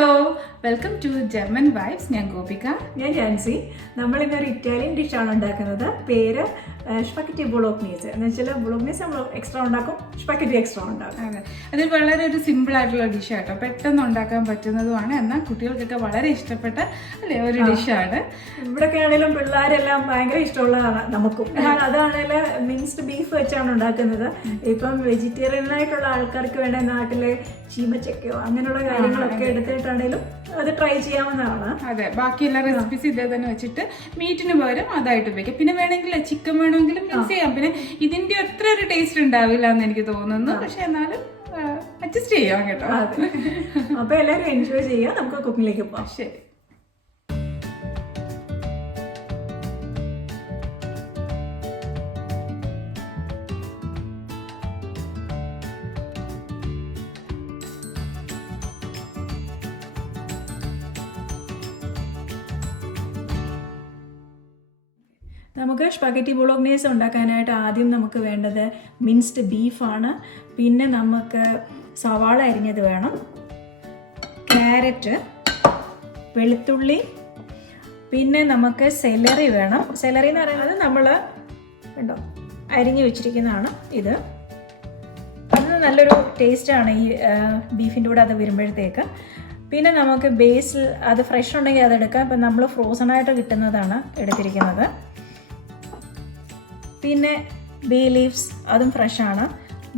Hello, welcome to German vibes. ഞാൻ ഗോപിക. ഞാൻ Jancy. നമ്മളിന്നൊരു Italian ഡിഷാണ് ഉണ്ടാക്കുന്നത്. പേര് സ്പഗറ്റി ബൊളോഗ്നീസ് എന്ന് വെച്ചാൽ ബൊളോഗ്നീസ് നമ്മൾ എക്സ്ട്രാ ഉണ്ടാക്കും, സ്പഗറ്റി എക്സ്ട്രാ ഉണ്ടാക്കും. അതെ, അത് വളരെ ഒരു സിമ്പിൾ ആയിട്ടുള്ള ഡിഷാട്ടോ, പെട്ടെന്ന് ഉണ്ടാക്കാൻ പറ്റുന്നതുമാണ്. എന്നാൽ കുട്ടികൾക്കൊക്കെ വളരെ ഇഷ്ടപ്പെട്ട അല്ലേ ഒരു ഡിഷാണ്. ഇവിടെയൊക്കെ ആണെങ്കിലും പിള്ളേരെല്ലാം ഭയങ്കര ഇഷ്ടമുള്ളതാണ് നമുക്കും. അതാണെങ്കിൽ മിൻസ്ഡ് ബീഫ് വെച്ചാണ് ഉണ്ടാക്കുന്നത്. ഇപ്പം വെജിറ്റേറിയൻ ആയിട്ടുള്ള ആൾക്കാർക്ക് വേണ്ട നാട്ടിലെ ചീമച്ചക്കയോ അങ്ങനെയുള്ള കാര്യങ്ങളൊക്കെ എടുത്തിട്ടാണേലും അത് ട്രൈ ചെയ്യാവുന്നതാണ്. അതെ, ബാക്കിയുള്ള റെസിപ്പീസ് ഇതേ തന്നെ വെച്ചിട്ട് മീറ്റിന് പകരം അതായിട്ട് ഉപയോഗിക്കാം. പിന്നെ വേണമെങ്കിൽ ചിക്കൻ വേണമെങ്കിലും മിക്സ് ചെയ്യാം. പിന്നെ ഇതിന്റെ അത്ര ഒരു ടേസ്റ്റ് ഉണ്ടാവില്ല എന്ന് എനിക്ക് തോന്നുന്നു, പക്ഷെ എന്നാലും അഡ്ജസ്റ്റ് ചെയ്യാം കേട്ടോ. അപ്പൊ എല്ലാവരും എൻജോയ് ചെയ്യാം. നമുക്ക് കുക്കിങ്ങിലേക്ക് പോവാം. ശരി. നമുക്ക് സ്പഗറ്റി ബൊളോഗ്നീസ് ഉണ്ടാക്കാനായിട്ട് ആദ്യം നമുക്ക് വേണ്ടത് മിൻസ്ഡ് ബീഫാണ്. പിന്നെ നമുക്ക് സവാള അരിഞ്ഞത് വേണം, ക്യാരറ്റ്, വെളുത്തുള്ളി, പിന്നെ നമുക്ക് സെലറി വേണം. സെലറി എന്ന് പറയുന്നത് നമ്മൾ കണ്ടോ അരിഞ്ഞു വെച്ചിരിക്കുന്നതാണ്. ഇത് അത് നല്ലൊരു ടേസ്റ്റാണ് ഈ ബീഫിൻ്റെ കൂടെ അത് വരുമ്പോഴത്തേക്ക്. പിന്നെ നമുക്ക് ബേസിൽ, അത് ഫ്രഷ് ഉണ്ടെങ്കിൽ അതെടുക്കാം. ഇപ്പം നമ്മൾ ഫ്രോസണായിട്ട് കിട്ടുന്നതാണ് എടുത്തിരിക്കുന്നത്. പിന്നെ ബേ ലീവ്സ്, അതും ഫ്രഷാണ്.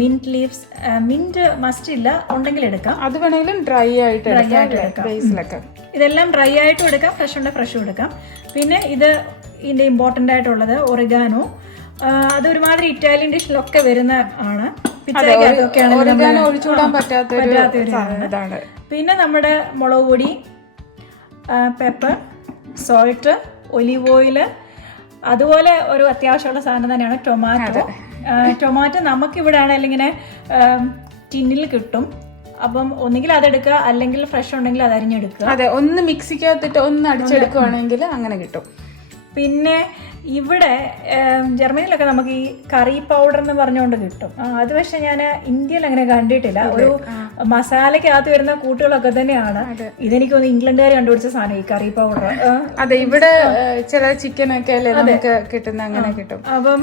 മിൻറ്റ് ലീവ്സ്, മിൻറ്റ് മസ്റ്റ് ഇല്ല, ഉണ്ടെങ്കിൽ എടുക്കാം. അത് വേണമെങ്കിലും ഡ്രൈ ആയിട്ട് എടുക്കാം. ഇതെല്ലാം ഡ്രൈ ആയിട്ടും എടുക്കാം, ഫ്രഷ് ഉണ്ടെങ്കിൽ ഫ്രഷും എടുക്കാം. പിന്നെ ഇതിൻ്റെ ഇമ്പോർട്ടൻ്റ് ആയിട്ടുള്ളത് ഒറിഗാനോ. അതൊരുമാതിരി ഇറ്റാലിയൻ ഡിഷിലൊക്കെ വരുന്ന ആണ്. പിന്നെ നമ്മുടെ മുളക് പൊടി, പെപ്പർ, സോൾട്ട്, ഒലിവ് ഓയില്, അതുപോലെ ഒരു അത്യാവശ്യമുള്ള സാധനം തന്നെയാണ് ടൊമാറ്റോ. ടൊമാറ്റോ നമുക്കിവിടെ ആണെങ്കിൽ ഇങ്ങനെ ടിന്നിൽ കിട്ടും. അപ്പം ഒന്നുകിൽ അതെടുക്കുക, അല്ലെങ്കിൽ ഫ്രഷ് ഉണ്ടെങ്കിൽ അത് അരിഞ്ഞെടുക്കുക. അതെ, ഒന്ന് മിക്സിക്കകത്തിട്ട് ഒന്ന് അടിച്ചെടുക്കുവാണെങ്കിൽ അങ്ങനെ കിട്ടും. പിന്നെ ഇവിടെ ജർമ്മനിയിലൊക്കെ നമുക്ക് ഈ കറി പൗഡർ എന്ന് പറഞ്ഞുകൊണ്ട് കിട്ടും. അത് പക്ഷെ ഞാൻ ഇന്ത്യയിൽ അങ്ങനെ കണ്ടിട്ടില്ല. ഒരു മസാലയ്ക്കകത്ത് വരുന്ന കൂട്ടുകളൊക്കെ തന്നെയാണ്. ഇതെനിക്കൊന്ന് ഇംഗ്ലണ്ടുകാർ കണ്ടുപിടിച്ച സാധനം ഈ കറി പൗഡർ. അതെ, ഇവിടെ ചില ചിക്കനൊക്കെ കിട്ടുന്ന അങ്ങനെ കിട്ടും. അപ്പം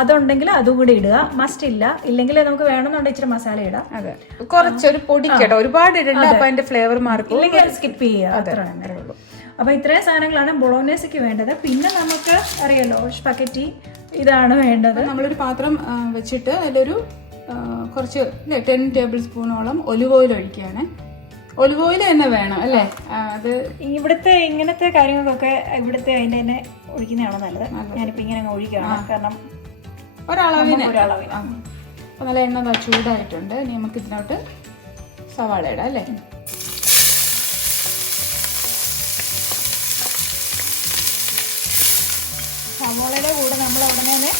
അതുണ്ടെങ്കിൽ അതും കൂടി ഇടുക, മസ്റ്റ് ഇല്ല. ഇല്ലെങ്കിൽ നമുക്ക് വേണമെന്നുണ്ടെങ്കിൽ ഇച്ചിരി മസാല ഇടാം. അതെ, കുറച്ചൊരു പൊടിക്കട്ടോ, ഒരുപാട് ഇടണ്ട, അപ്പൊ അതിന്റെ ഫ്ലേവർ മാർക്കും. ഇല്ലെങ്കിൽ അത് സ്കിപ്പ് ചെയ്യുക, അത്ര അങ്ങനെ ഉള്ളൂ. അപ്പോൾ ഇത്രയും സാധനങ്ങളാണ് ബൊളോഗ്നീസയ്ക്ക് വേണ്ടത്. പിന്നെ നമുക്ക് അറിയാലോ സ്പഗറ്റി, ഇതാണ് വേണ്ടത്. നമ്മളൊരു പാത്രം വെച്ചിട്ട് അതിലൊരു കുറച്ച് 10 ടേബിൾ സ്പൂണോളം ഒലിവ് ഓയിൽ ഒഴിക്കുകയാണ്. ഒലിവ് ഓയിൽ തന്നെ വേണം അല്ലേ? അത് ഇവിടുത്തെ ഇങ്ങനത്തെ കാര്യങ്ങൾക്കൊക്കെ ഇവിടുത്തെ അതിൻ്റെ തന്നെ ഒഴിക്കുന്നതാണ് നല്ലത്. ഞാനിപ്പോൾ ഇങ്ങനെ അങ്ങ് ഒഴിക്കുകയാണ്, കാരണം ഒരളവിന്. അപ്പോൾ നല്ല എണ്ണ ചൂടായിട്ടുണ്ട്. ഇനി നമുക്ക് ഇതിനോട്ട് സവാള ഇടാം അല്ലേ? സവോളയുടെ കൂടെ നമ്മൾ ഉടനെ തന്നെ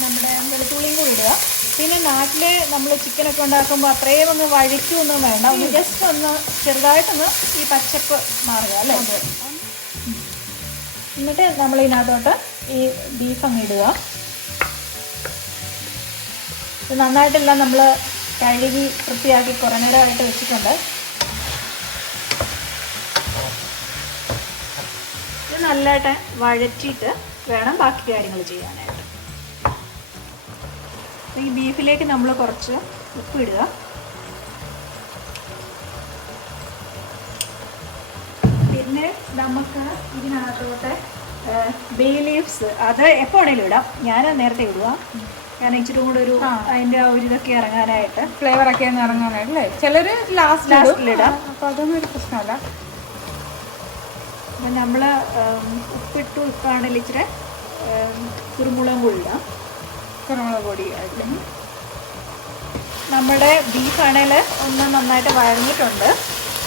നമ്മുടെ വെളുത്തുള്ളിയും കൂടി ഇടുക. പിന്നെ നാട്ടിൽ നമ്മൾ ചിക്കനൊക്കെ ഉണ്ടാക്കുമ്പോൾ അത്രയും ഒന്ന് വഴറ്റുമൊന്നും വേണ്ട, ഒന്ന് ജസ്റ്റ് ഒന്ന് ചെറുതായിട്ടൊന്ന് ഈ പച്ചപ്പ് മാറുക അല്ലേ? എന്നിട്ട് നമ്മൾ ഇതിനകത്തോട്ട് ഈ ബീഫ് അങ്ങ് ഇടുക. ഇത് നന്നായിട്ടെല്ലാം നമ്മൾ കഴുകി വൃത്തിയാക്കി കുറേ നേരമായിട്ട് വെച്ചിട്ടുണ്ട്. ഇത് നല്ലതായിട്ട് വഴറ്റിയിട്ട് വേണം ബാക്കി കാര്യങ്ങൾ ചെയ്യാനായിട്ട്. ഈ ബീഫിലേക്ക് നമ്മൾ കുറച്ച് ഉപ്പിടുക. പിന്നെ നമുക്ക് ഇതിനകത്തോട്ട് ബേ ലീവ്സ്, അത് എപ്പോൾ വേണേലും ഇടാം. ഞാൻ നേരത്തെ ഇടുക, കാരണം ഇച്ചിരി കൂടെ ഒരു അതിൻ്റെ ഒരു ഇതൊക്കെ ഇറങ്ങാനായിട്ട്, ഫ്ലേവറൊക്കെ ഒന്ന് ഇറങ്ങാനായിട്ട് അല്ലേ? ചിലർ ലാസ്റ്റിലിടാം, അപ്പോൾ അതൊന്നും ഒരു പ്രശ്നമല്ല. അപ്പം നമ്മൾ ഉപ്പാണെങ്കിൽ ഇച്ചിരി കുരുമുളകും കൂടി ഇടാം, കുരുമുളക് പൊടി ആയിട്ട്. നമ്മുടെ ബീഫാണെങ്കിൽ ഒന്ന് നന്നായിട്ട് വഴങ്ങിയിട്ടുണ്ട്.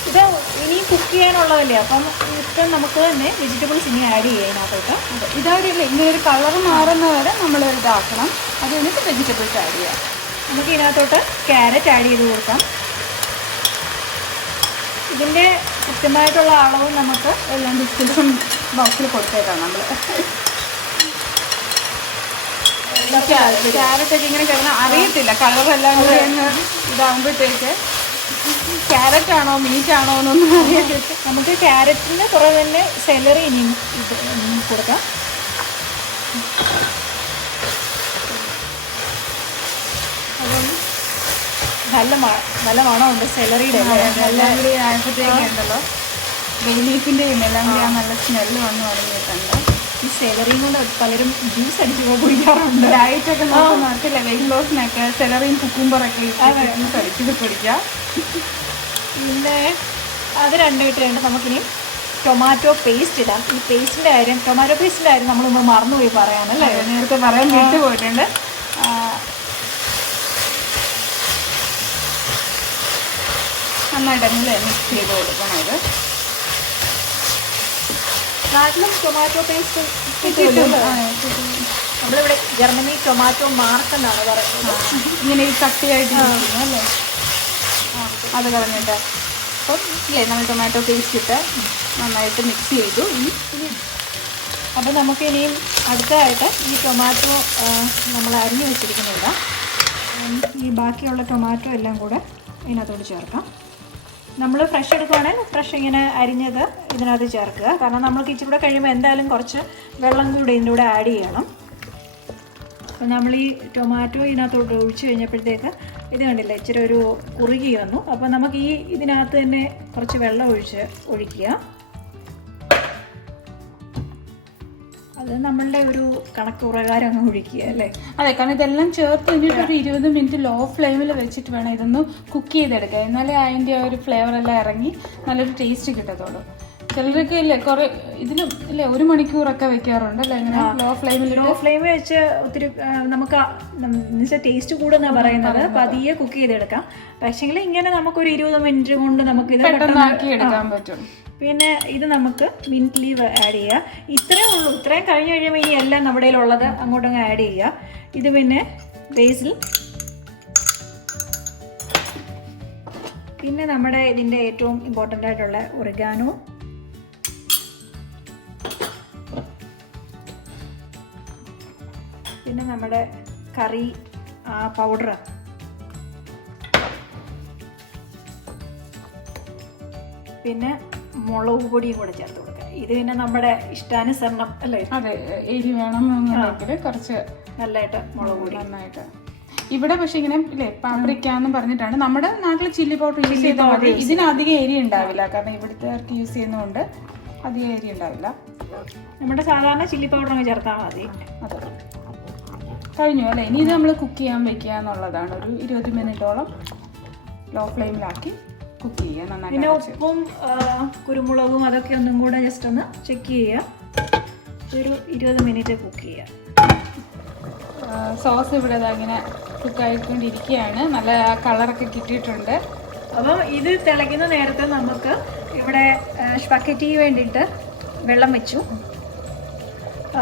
ഇത് ഇനി കുക്ക് ചെയ്യാനുള്ളതല്ലേ, അപ്പം ഇപ്പം നമുക്ക് തന്നെ വെജിറ്റബിൾസ് ഇനി ആഡ് ചെയ്യാം ഇതിനകത്തോട്ട്. ഇതാവില്ല, ഇങ്ങനെ ഒരു കളർ മാറുന്ന വരെ നമ്മൾ ഇതാക്കണം. അത് കഴിഞ്ഞിട്ട് വെജിറ്റബിൾസ് ആഡ് ചെയ്യാം. നമുക്ക് ഇതിനകത്തോട്ട് ക്യാരറ്റ് ആഡ് ചെയ്ത് കൊടുക്കാം. ഇതിൻ്റെ കൃത്യമായിട്ടുള്ള അളവ് നമുക്ക് എല്ലാം ഡിസ്ക്രിപ്ഷൻ ബോക്സിൽ കൊടുത്തേക്കാം. നമ്മൾ ക്യാരറ്റൊക്കെ ഇങ്ങനെ കിടന്നാൽ അറിയത്തില്ല, കളറെല്ലാം കൂടി ഇതാകുമ്പോഴത്തേക്ക് ക്യാരറ്റ് ആണോ മീറ്റ് ആണോ എന്നൊന്നും അറിയാം. നമുക്ക് ക്യാരറ്റിന് കുറേ തന്നെ സെലറി ഇനിയും കൊടുക്കാം. അപ്പം നല്ല മണമുണ്ട് സെലറിയുടെ. എല്ലാം കൂടി ആയപ്പോഴത്തേക്കും ഉണ്ടല്ലോ ബെയിലീഫിൻ്റെയും എല്ലാം കൂടി ആ നല്ല സ്മെല്ല് വന്ന് തുടങ്ങിയിട്ടുണ്ട്. ഈ സെലറിയും കൊണ്ട് പലരും ജ്യൂസ് അടിച്ച് കുടിക്കാറുണ്ട്. ഡയറ്റൊക്കെ നോക്കില്ല വെയിറ്റ് ലോസിനൊക്കെ സെലറിയും കുക്കുംബറൊക്കെ ജ്യൂസ് അടിച്ചിട്ട് കുടിക്കാം. പിന്നെ അത് രണ്ടായിട്ട് നമുക്കിനി ടൊമാറ്റോ പേസ്റ്റ് ഇടാം. ഈ പേസ്റ്റിൻ്റെ കാര്യം, ടൊമാറ്റോ പേസ്റ്റിൻ്റെ കാര്യം നമ്മളൊന്ന് മറന്നുപോയി പറയാനല്ലേ, നേരത്തെ പറയാൻ വിട്ടുപോയിട്ടുണ്ട്. നന്നായിട്ടല്ലേ മിക്സ് ചെയ്ത് കൊടുക്കണം. ഇത് നാട്ടിലും ടൊമാറ്റോ പേസ്റ്റ് നമ്മളിവിടെ ജർമ്മനി ടൊമാറ്റോ മാർക്ക് എന്നാണ് പറയുന്നത്. ഇങ്ങനെ ഈ കട്ടിയായിട്ട് അല്ലേ, അത് കളഞ്ഞിട്ട് അപ്പം ഇല്ലേ നമ്മൾ ടൊമാറ്റോ പേസ്റ്റ് ഇട്ട് നന്നായിട്ട് മിക്സ് ചെയ്തു. അപ്പം നമുക്ക് ഇനിയും അടുത്തതായിട്ട് ഈ ടൊമാറ്റോ നമ്മൾ അരിഞ്ഞു വെച്ചിരിക്കുന്നില്ല, ഈ ബാക്കിയുള്ള ടൊമാറ്റോ എല്ലാം കൂടെ ഇതിനകത്തോട് ചേർക്കാം. നമ്മൾ ഫ്രഷ് എടുക്കുവാണെങ്കിൽ ഫ്രഷ് ഇങ്ങനെ അരിഞ്ഞത് ഇതിനകത്ത് ചേർക്കുക. കാരണം നമ്മൾക്ക് ഇച്ചിരി കൂടെ കഴിയുമ്പോൾ എന്തായാലും കുറച്ച് വെള്ളം കൂടി ഇതിൻ്റെ കൂടെ ആഡ് ചെയ്യണം. അപ്പം നമ്മൾ ഈ ടൊമാറ്റോ ഇതിനകത്തോട്ട് ഒഴിച്ച് കഴിഞ്ഞപ്പോഴത്തേക്ക് ഇത് കണ്ടില്ല ഇച്ചിരി ഒരു കുറുകി വന്നു. അപ്പോൾ നമുക്ക് ഈ ഇതിനകത്ത് തന്നെ കുറച്ച് വെള്ളം ഒഴിക്കുക. അത് നമ്മളുടെ ഒരു കണക്ക് പ്രകാരം അങ്ങ് ഒഴിക്കുക അല്ലേ. അതെ, കാരണം ഇതെല്ലാം ചേർത്ത് കഴിഞ്ഞിട്ട് ഒരു 20 മിനിറ്റ് ലോ ഫ്ലെയിമിൽ വെച്ചിട്ട് വേണം ഇതൊന്ന് കുക്ക് ചെയ്തെടുക്കുക. എന്നാലേ അതിൻ്റെ ഒരു ഫ്ലേവർ എല്ലാം ഇറങ്ങി നല്ലൊരു ടേസ്റ്റ് കിട്ടത്തുള്ളൂ. ചിലരൊക്കെ ഇല്ലേ കുറേ ഇതിലും ഇല്ലേ 1 മണിക്കൂറൊക്കെ വെക്കാറുണ്ട് അല്ലേ, ഇങ്ങനെ ലോ ഫ്ലെയിമിൽ വെച്ച് ഒത്തിരി നമുക്ക് ടേസ്റ്റ് കൂടുന്നാണ് പറയുന്നത്. പതിയെ കുക്ക് ചെയ്തെടുക്കാം. പക്ഷേങ്കിൽ ഇങ്ങനെ നമുക്കൊരു 20 മിനിറ്റ് കൊണ്ട് നമുക്കിത് പെട്ടെന്നാക്കി എടുക്കാൻ പറ്റും. പിന്നെ ഇത് നമുക്ക് മിൻറ്റ് ലീവ് ആഡ് ചെയ്യുക. ഇത്രയേ ഉള്ളൂ. ഇത്രയും കഴിഞ്ഞ് കഴിയുമ്പോൾ ഇനി എല്ലാം നമ്മുടെ കയ്യിലുള്ളത് അങ്ങോട്ടങ്ങ് ആഡ് ചെയ്യുക. ഇത് പിന്നെ ബേസിൽ, പിന്നെ നമ്മുടെ ഇതിൻ്റെ ഏറ്റവും ഇമ്പോർട്ടൻ്റ് ആയിട്ടുള്ള ഒറിഗാനോ, പിന്നെ നമ്മുടെ കറി പൗഡർ, പിന്നെ മുളക് പൊടിയും കൂടെ ചേർത്ത് കൊടുക്കുക. ഇത് പിന്നെ നമ്മുടെ ഇഷ്ടാനുസരണം അല്ലേ. അതെ, എരി വേണമെന്നുണ്ടെങ്കിൽ കുറച്ച് നല്ലതായിട്ട് മുളക് പൊടി നന്നായിട്ട്. ഇവിടെ പക്ഷെ ഇങ്ങനെ ഇല്ലേ പാപ്രിക്കാന്ന് പറഞ്ഞിട്ടാണ്. നമ്മുടെ നാട്ടിൽ ചില്ലി പൗഡർ യൂസ് ചെയ്താൽ മതി. ഇതിന് അധികം എരി ഉണ്ടാവില്ല, കാരണം ഇവിടുത്തെ യൂസ് ചെയ്യുന്നതുകൊണ്ട് അധികം എരി ഉണ്ടാവില്ല. നമ്മുടെ സാധാരണ ചില്ലി പൗഡർ അങ്ങ് ചേർത്താൽ മതി. അതെ, കഴിഞ്ഞു അല്ലേ. ഇനി ഇത് നമ്മൾ കുക്ക് ചെയ്യാൻ വെക്കുക എന്നുള്ളതാണ്. ഒരു 20 മിനിറ്റോളം ലോ ഫ്ലെയിമിലാക്കി കുക്ക് ചെയ്യുക നന്നായിട്ട്. പിന്നെ ഉപ്പും കുരുമുളകും അതൊക്കെ ഒന്നും കൂടെ ജസ്റ്റ് ഒന്ന് ചെക്ക് ചെയ്യുക. ഒരു 20 മിനിറ്റ് കുക്ക് ചെയ്യുക. സോസ് ഇവിടെ ഇങ്ങനെ കുക്കായിക്കൊണ്ടിരിക്കുകയാണ്. നല്ല കളറൊക്കെ കിട്ടിയിട്ടുണ്ട്. അപ്പം ഇത് തിളയ്ക്കുന്ന നേരത്തെ നമുക്ക് ഇവിടെ സ്പഗറ്റിക്ക് വേണ്ടിയിട്ട് വെള്ളം വെച്ചു.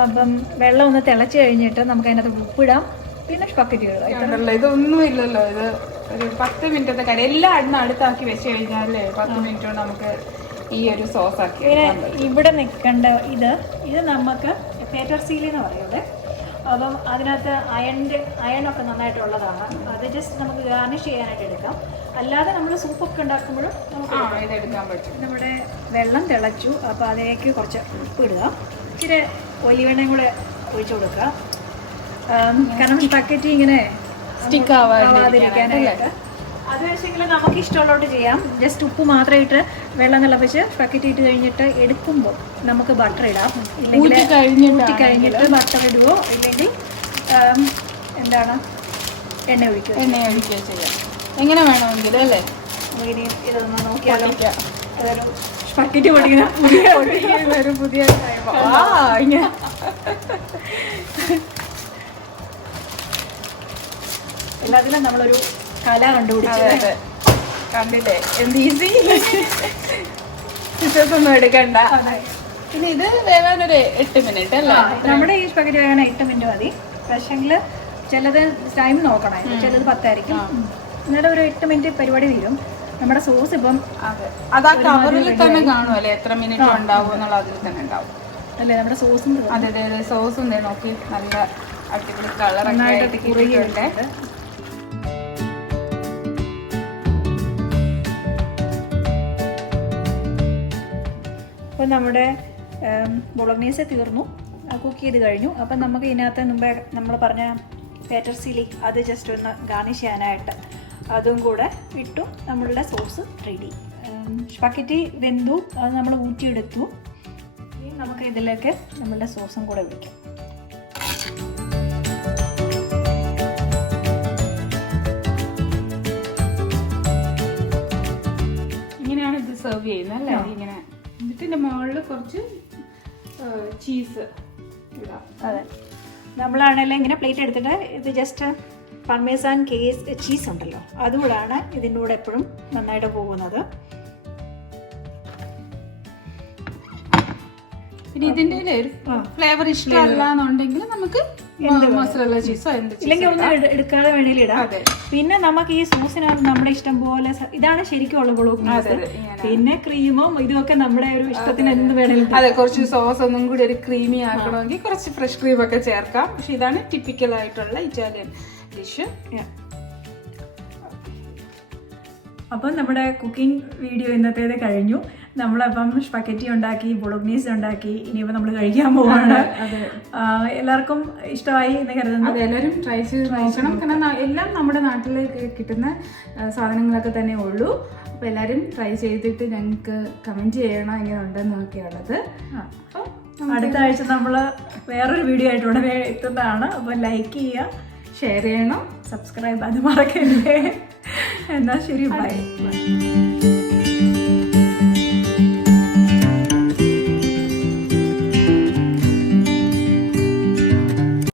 അപ്പം വെള്ളം ഒന്ന് തിളച്ച് കഴിഞ്ഞിട്ട് നമുക്ക് അതിനകത്ത് ഉപ്പിടാം, പിന്നെ സ്പഗറ്റി ഇടുക. ഇതൊന്നും ഇല്ലല്ലോ, ഇത് ഒരു 10 മിനിറ്റത്തെ കാര്യം. എല്ലാം അടുത്താക്കി വെച്ച് കഴിഞ്ഞാലേ 10 മിനിറ്റ് കൊണ്ട് നമുക്ക് ഈ ഒരു സോസ് ആക്കി. പിന്നെ ഇവിടെ നിൽക്കേണ്ട ഇത് നമുക്ക് പേറ്റർസീലി എന്ന് പറയുന്നത്. അപ്പം അതിനകത്ത് അയണൊക്കെ നന്നായിട്ടുള്ളതാണ്. അത് ജസ്റ്റ് നമുക്ക് ഗാർണിഷ് ചെയ്യാനായിട്ട് എടുക്കാം. അല്ലാതെ നമ്മൾ സൂപ്പൊക്കെ ഉണ്ടാക്കുമ്പോഴും നമുക്ക് ഇതെടുക്കാൻ പറ്റും. നമ്മുടെ വെള്ളം തിളച്ചു. അപ്പോൾ അതിലേക്ക് കുറച്ച് ഉപ്പിടുക, ഇച്ചിരി ഒലിവെണ്ണയും കൂടെ ഒഴിച്ചു കൊടുക്കുക. കാരണം സ്പഗറ്റി ഇങ്ങനെ സ്റ്റിക്ക് ആവാതിരിക്കാനായിട്ട്. അത് വെച്ചെങ്കിൽ നമുക്ക് ഇഷ്ടമുള്ളോട്ട് ചെയ്യാം. ജസ്റ്റ് ഉപ്പ് മാത്രം ഇട്ട് വെള്ളം തിളപ്പിച്ച് സ്പഗറ്റി ഇട്ട് കഴിഞ്ഞിട്ട് എടുക്കുമ്പോൾ നമുക്ക് ബട്ടർ ഇടാം. ഇല്ലെങ്കിൽ ഊറ്റി കഴിഞ്ഞിട്ട് ബട്ടർ ഇടുകയോ ഇല്ലെങ്കിൽ എന്താണ് എണ്ണ ഒഴിക്കുകയോ ചെയ്യാം. എങ്ങനെ വേണമെങ്കിലും അല്ലേ. ഇനി ഇതൊന്ന് നോക്കിയാലോ. അതൊരു സ്പഗറ്റി പൊടിക്കുന്ന പുതിയ എല്ലാത്തിലും നമ്മളൊരു കല കണ്ടുപിടിച്ചത് കണ്ടില്ലേ, എന്ത് ഈസി. ഒന്നും എടുക്കണ്ട. പിന്നെ ഇത് വേവാനൊരു 8 മിനിറ്റ് അല്ലേ. നമ്മുടെ ഈ സ്പഗറ്റി വേഗം 8 മിനിറ്റ് മതി. പക്ഷെങ്കിൽ ചിലത് ടൈം നോക്കണം, ചിലത് 10 ആയിരിക്കും. എന്നാലും ഒരു 8 മിനിറ്റ് പരിപാടി തീരും. നമ്മുടെ സോസ് ഇപ്പം അതാ കവറിൽ തന്നെ കാണും അല്ലേ, എത്ര മിനിറ്റ് ഉണ്ടാവും എന്നുള്ള അതിൽ തന്നെ ഉണ്ടാവും അല്ലേ നമ്മുടെ സോസും. അതെ അതെ, സോസും നോക്കി നല്ല അടിപൊളി കളറൊക്കെ കുറുകിയുണ്ട്. അപ്പോൾ നമ്മുടെ ബൊളോഗ്നീസ് തീർന്നു, കുക്ക് ചെയ്ത് കഴിഞ്ഞു. അപ്പം നമുക്ക് ഇതിനകത്ത് മുമ്പേ നമ്മൾ പറഞ്ഞ പേറ്റർസിലി അത് ജസ്റ്റ് ഒന്ന് ഗാർണിഷ് ചെയ്യാനായിട്ട് അതും കൂടെ ഇട്ടു. നമ്മളുടെ സോസ് റെഡി. സ്പഗറ്റി വെന്തു, അത് നമ്മൾ ഊറ്റിയെടുത്തു. ഇനി നമുക്ക് ഇതിലേക്ക് നമ്മളുടെ സോസും കൂടെ ഒഴിക്കാം. ഇങ്ങനെയാണ് ഇത് സെർവ് ചെയ്യുന്നത് അല്ലേ? ഇങ്ങനെ ഇതിൻ്റെ മുകളിൽ കുറച്ച് ചീസ് ഇടാം. അതെ, നമ്മളാണെങ്കിലും ഇങ്ങനെ പ്ലേറ്റ് എടുത്തിട്ട് ഇത് ജസ്റ്റ് പാർമേസാൻ ചീസ് ഉണ്ടല്ലോ, അതുകൂടാണ് ഇതിൻ്റെ കൂടെ എപ്പോഴും നന്നായിട്ട് പോകുന്നത്. പിന്നെ ഇതിൻ്റെ ഒരു ഫ്ലേവർ ഇഷ്ടമല്ല എന്നുണ്ടെങ്കിൽ നമുക്ക് മസാല ചീസോ ഇല്ലെങ്കിൽ ഒന്നും എടുക്കാതെ വേണമെങ്കിൽ ഇടാം. പിന്നെ നമുക്ക് ഈ സോസിനകത്ത് നമ്മുടെ ഇഷ്ടം പോലെ, ഇതാണ് ശരിക്കും ഉള്ള ബൊളോഗ്നീസ്. പിന്നെ ക്രീമും ഇതുമൊക്കെ നമ്മുടെ ഒരു ഇഷ്ടത്തിന് എന്ത് വേണമെങ്കിലും. അതെ, കുറച്ച് സോസ് ഒന്നും കൂടി ഒരു ക്രീമി ആക്കണമെങ്കിൽ കുറച്ച് ഫ്രഷ് ക്രീം ഒക്കെ ചേർക്കാം. പക്ഷെ ഇതാണ് ടിപ്പിക്കൽ ആയിട്ടുള്ള ഇറ്റാലിയൻ ഡിഷ്. അപ്പം നമ്മുടെ കുക്കിംഗ് വീഡിയോ ഇന്നത്തേത് കഴിഞ്ഞു. നമ്മളപ്പം സ്പഗറ്റി ഉണ്ടാക്കി, ബൊളോഗ്നീസ് ഉണ്ടാക്കി, ഇനിയിപ്പോൾ നമ്മൾ കഴിക്കാൻ പോവാണ്. എല്ലാവർക്കും ഇഷ്ടമായി എന്ന് കരുതുന്നു. അതെ, എല്ലാവരും ട്രൈ ചെയ്ത് നോക്കണം. കാരണം എല്ലാം നമ്മുടെ നാട്ടിൽ കിട്ടുന്ന സാധനങ്ങളൊക്കെ തന്നെ ഉള്ളൂ. അപ്പോൾ എല്ലാവരും ട്രൈ ചെയ്തിട്ട് ഞങ്ങൾക്ക് കമൻറ്റ് ചെയ്യണം എങ്ങനെ ഉണ്ടെന്നൊക്കെയുള്ളത്. അപ്പം അടുത്ത ആഴ്ച നമ്മൾ വേറൊരു വീഡിയോ ആയിട്ട് ഉടനെ എത്തുന്നതാണ്. അപ്പോൾ ലൈക്ക് ചെയ്യുക, ഷെയർ ചെയ്യണം, സബ്സ്ക്രൈബ് അത് മറക്കല്ലേ. എന്നാൽ ശരി, ബൈ.